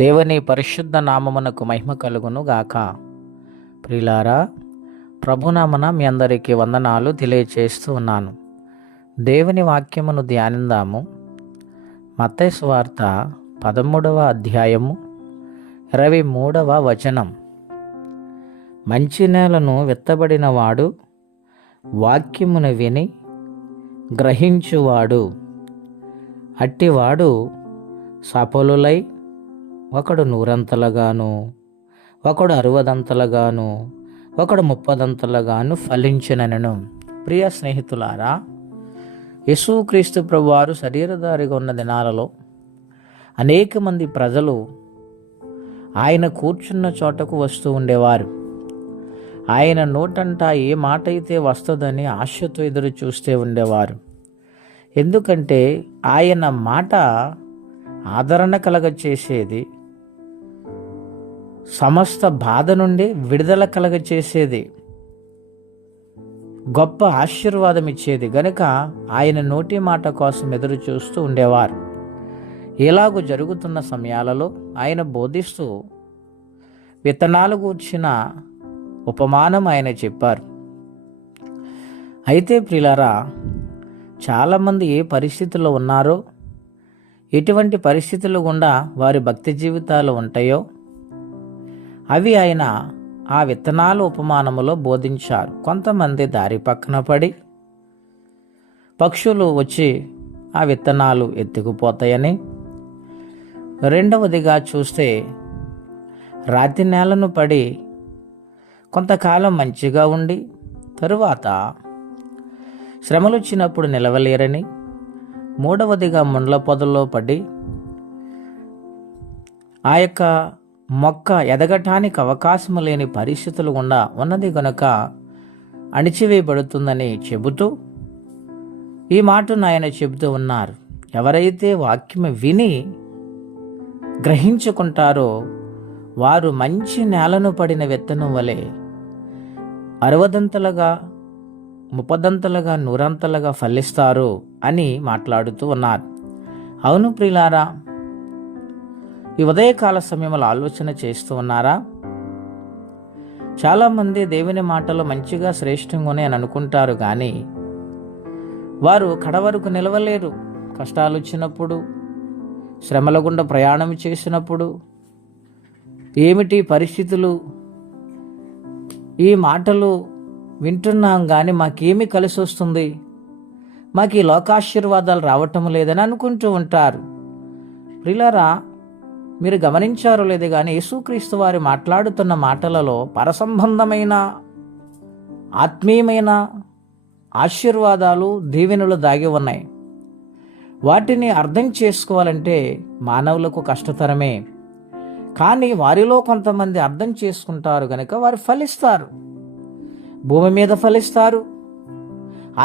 దేవుని పరిశుద్ధ నామమునకు మహిమ కలుగును గాక. ప్రియులారా, ప్రభునామన మీ అందరికీ వందనాలు తెలియచేస్తూ ఉన్నాను. దేవుని వాక్యమును ధ్యానిందాము. మత్తయి సువార్త 13వ అధ్యాయము 23వ వచనం. మంచి నేలను విత్తబడిన వాడు వాక్యమును విని గ్రహించువాడు. అట్టివాడు సఫలులై ఒకడు 100 ఒకడు 60 ఒకడు 30 ఫలించినను. ప్రియ స్నేహితులారా, యేసుక్రీస్తు ప్రభువారు శరీరధారిగా ఉన్న దినాలలో అనేక మంది ప్రజలు ఆయన కూర్చున్న చోటకు వస్తూ ఉండేవారు. ఆయన నోటంట ఏ మాట అయితే వస్తుందని ఆశతో ఎదురు చూస్తూ ఉండేవారు. ఎందుకంటే ఆయన మాట ఆదరణ కలగచేసేది, సమస్త బాధ నుండి విడుదల కలగచేసేది, గొప్ప ఆశీర్వాదం ఇచ్చేది గనుక ఆయన నోటి మాట కోసం ఎదురు చూస్తూ ఉండేవారు. ఇలాగూ జరుగుతున్న సమయాలలో ఆయన బోధిస్తూ విత్తనాలు గూర్చిన ఉపమానం ఆయన చెప్పారు. అయితే ప్రియులారా, చాలామంది ఏ పరిస్థితుల్లో ఉన్నారో, ఎటువంటి పరిస్థితులు గుండా వారి భక్తి జీవితాలు ఉంటాయో అవి ఆయన ఆ విత్తనాల ఉపమానములో బోధించారు. కొంతమంది దారి పక్కన పడి పక్షులు వచ్చి ఆ విత్తనాలు ఎత్తుకుపోతాయని, రెండవదిగా చూస్తే రాతి నేలను పడి కొంతకాలం మంచిగా ఉండి తరువాత శ్రమలు వచ్చినప్పుడు నిలవలేరని, మూడవదిగా ముండ్ల పొదల్లో పడి ఆ యొక్క మొక్క ఎదగటానికి అవకాశం లేని పరిస్థితులు గుండా ఉన్నది గనుక అణిచివేయబడుతుందని చెబుతూ ఈ మాటను ఆయన చెబుతూ ఉన్నారు. ఎవరైతే వాక్యం విని గ్రహించుకుంటారో వారు మంచి నేలను పడిన విత్తనం వలె 60 30 100 ఫలిస్తారు అని మాట్లాడుతూ ఉన్నారు. అవును ప్రియులారా, ఈ ఉదయకాల సమయంలో ఆలోచన చేస్తూ ఉన్నారా? చాలామంది దేవుని మాటలు మంచిగా శ్రేష్టంగానే అని అనుకుంటారు, కానీ వారు కడవరకు నిలవలేరు. కష్టాలు వచ్చినప్పుడు, శ్రమల గుండా ప్రయాణం చేసినప్పుడు, ఏమిటి పరిస్థితులు, ఈ మాటలు వింటున్నాం కానీ మాకేమి కలిసి వస్తుంది, మాకు ఈ లోకాశీర్వాదాలు రావటం లేదని అనుకుంటూ ఉంటారు. ప్రియులారా, మీరు గమనించారో లేదు కానీ యేసుక్రీస్తు వారు మాట్లాడుతున్న మాటలలో పరసంబంధమైన ఆత్మీయమైన ఆశీర్వాదాలు, దీవెనలు దాగి ఉన్నాయి. వాటిని అర్థం చేసుకోవాలంటే మానవులకు కష్టతరమే. కానీ వారిలో కొంతమంది అర్థం చేసుకుంటారు కనుక వారు ఫలిస్తారు. భూమి మీద ఫలిస్తారు,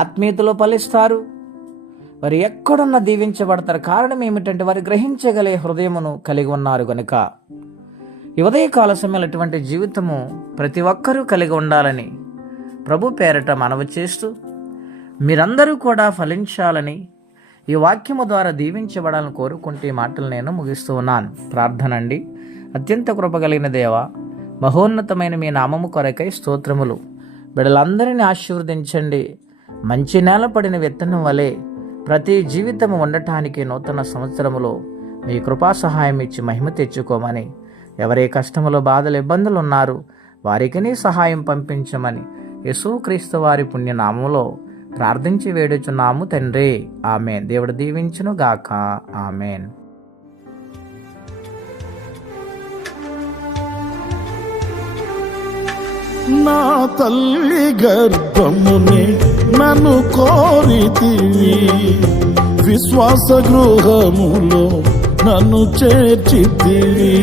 ఆత్మీయతలో ఫలిస్తారు. వారు ఎక్కడున్నా దీవించబడతారు. కారణం ఏమిటంటే వారు గ్రహించగలే హృదయమును కలిగి ఉన్నారు కనుక. ఈ ఉదయకాల సమయంలో అటువంటి జీవితము ప్రతి ఒక్కరూ కలిగి ఉండాలని ప్రభు పేరట మనవి చేస్తూ, మీరందరూ కూడా ఫలించాలని, ఈ వాక్యము ద్వారా దీవించబడాలని కోరుకుంటూ ఈ మాటలు నేను ముగిస్తూ ఉన్నాను. ప్రార్థన అండి. అత్యంత కృపగలిగిన దేవ, మహోన్నతమైన మీ నామము కొరకై స్తోత్రములు. బిడ్డలందరినీ ఆశీర్వదించండి. మంచి నేల పడిన విత్తనం వలె ప్రతి జీవితము ఉండటానికి నూతన సంవత్సరములో మీ కృపా సహాయం ఇచ్చి మహిమ తెచ్చుకోమని, ఎవరే కష్టములో బాధలు ఇబ్బందులు ఉన్నారు వారికి నీ సహాయం పంపించమని యేసుక్రీస్తు వారి పుణ్యనామములో ప్రార్థించి వేడుచున్నాము తండ్రి. ఆమెన్. దేవుడు దీవించును గాక. ఆమెన్. నా తల్లి గర్భమునే నన్ను కోరితివి, విశ్వాస గృహములో నన్ను చేర్చితివి.